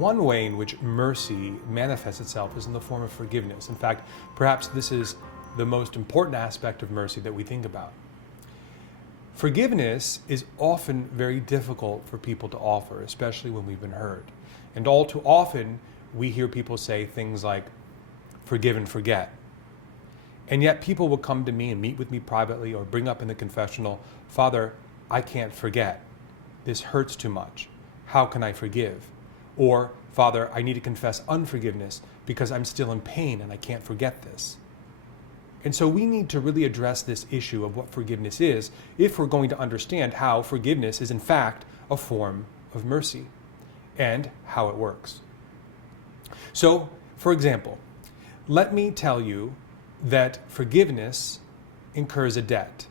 one way in which mercy manifests itself is in the form of forgiveness. In fact, perhaps this is the most important aspect of mercy that we think about. Forgiveness is often very difficult for people to offer, especially when we've been hurt. And all too often, we hear people say things like, forgive and forget. And yet people will come to me and meet with me privately or bring up in the confessional, Father, I can't forget. This hurts too much. How can I forgive? Or, Father, I need to confess unforgiveness because I'm still in pain and I can't forget this. And so we need to really address this issue of what forgiveness is if we're going to understand how forgiveness is in fact a form of mercy and how it works. So, for example, let me tell you that forgiveness incurs a debt.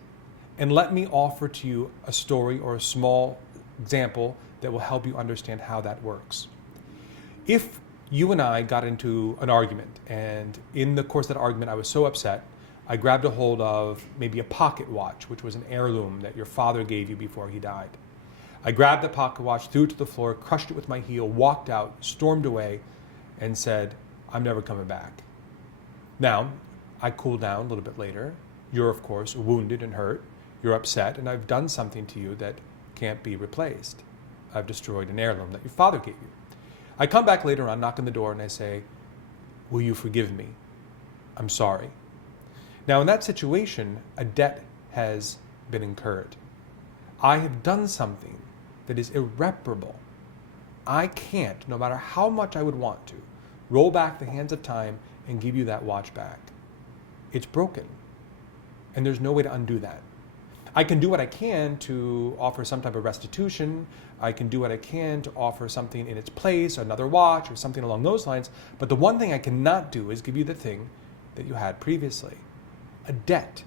And let me offer to you a story or a small example that will help you understand how that works. If you and I got into an argument, and in the course of that argument I was so upset, I grabbed a hold of maybe a pocket watch, which was an heirloom that your father gave you before he died. I grabbed the pocket watch, threw it to the floor, crushed it with my heel, walked out, stormed away, and said, I'm never coming back. Now, I cooled down a little bit later. You're, of course, wounded and hurt. You're upset, and I've done something to you that can't be replaced. I've destroyed an heirloom that your father gave you. I come back later on, knock on the door, and I say, will you forgive me? I'm sorry. Now, in that situation, a debt has been incurred. I have done something that is irreparable. I can't, no matter how much I would want to, roll back the hands of time and give you that watch back. It's broken, and there's no way to undo that. I can do what I can to offer some type of restitution. I can do what I can to offer something in its place, another watch or something along those lines. But the one thing I cannot do is give you the thing that you had previously. A debt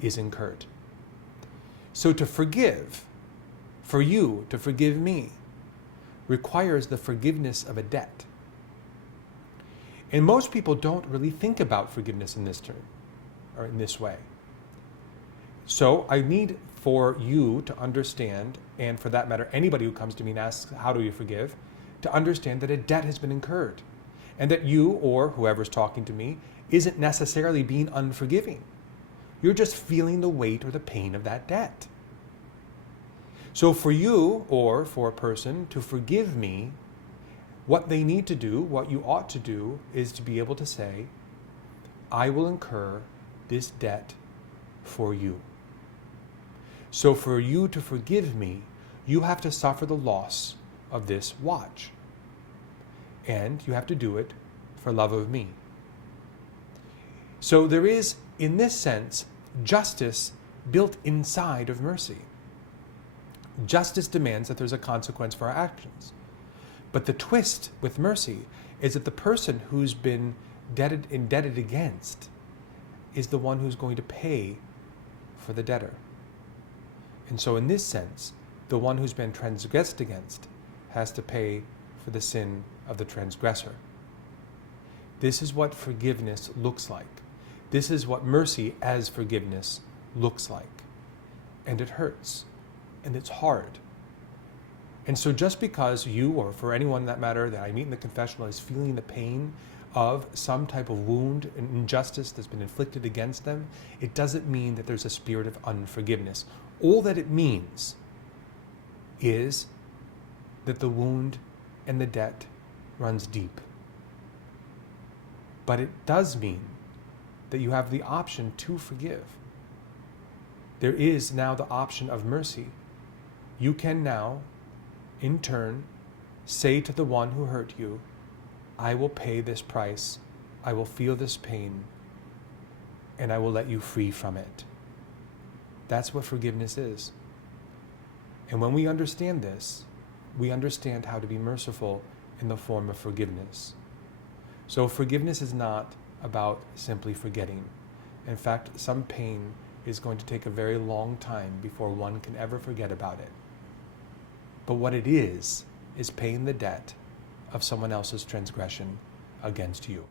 is incurred. So to forgive, for you to forgive me, requires the forgiveness of a debt. And most people don't really think about forgiveness in this term, or in this way. So I need for you to understand, and for that matter, anybody who comes to me and asks, how do you forgive, to understand that a debt has been incurred. And that you, or whoever's talking to me, isn't necessarily being unforgiving. You're just feeling the weight or the pain of that debt. So for you, or for a person, to forgive me, what they need to do, what you ought to do, is to be able to say, I will incur this debt for you. So for you to forgive me, you have to suffer the loss of this watch. And you have to do it for love of me. So there is, in this sense, justice built inside of mercy. Justice demands that there's a consequence for our actions. But the twist with mercy is that the person who's been indebted against is the one who's going to pay for the debtor. And so in this sense, the one who's been transgressed against has to pay for the sin of the transgressor. This is what forgiveness looks like. This is what mercy as forgiveness looks like. And it hurts. And it's hard. And so just because you, or for anyone in that matter that I meet in the confessional, is feeling the pain of some type of wound and injustice that's been inflicted against them, it doesn't mean that there's a spirit of unforgiveness. All that it means is that the wound and the debt runs deep. But it does mean that you have the option to forgive. There is now the option of mercy. You can now, in turn, say to the one who hurt you, I will pay this price, I will feel this pain, and I will let you free from it. That's what forgiveness is. And when we understand this, we understand how to be merciful in the form of forgiveness. So forgiveness is not about simply forgetting. In fact, some pain is going to take a very long time before one can ever forget about it. But what it is paying the debt of someone else's transgression against you.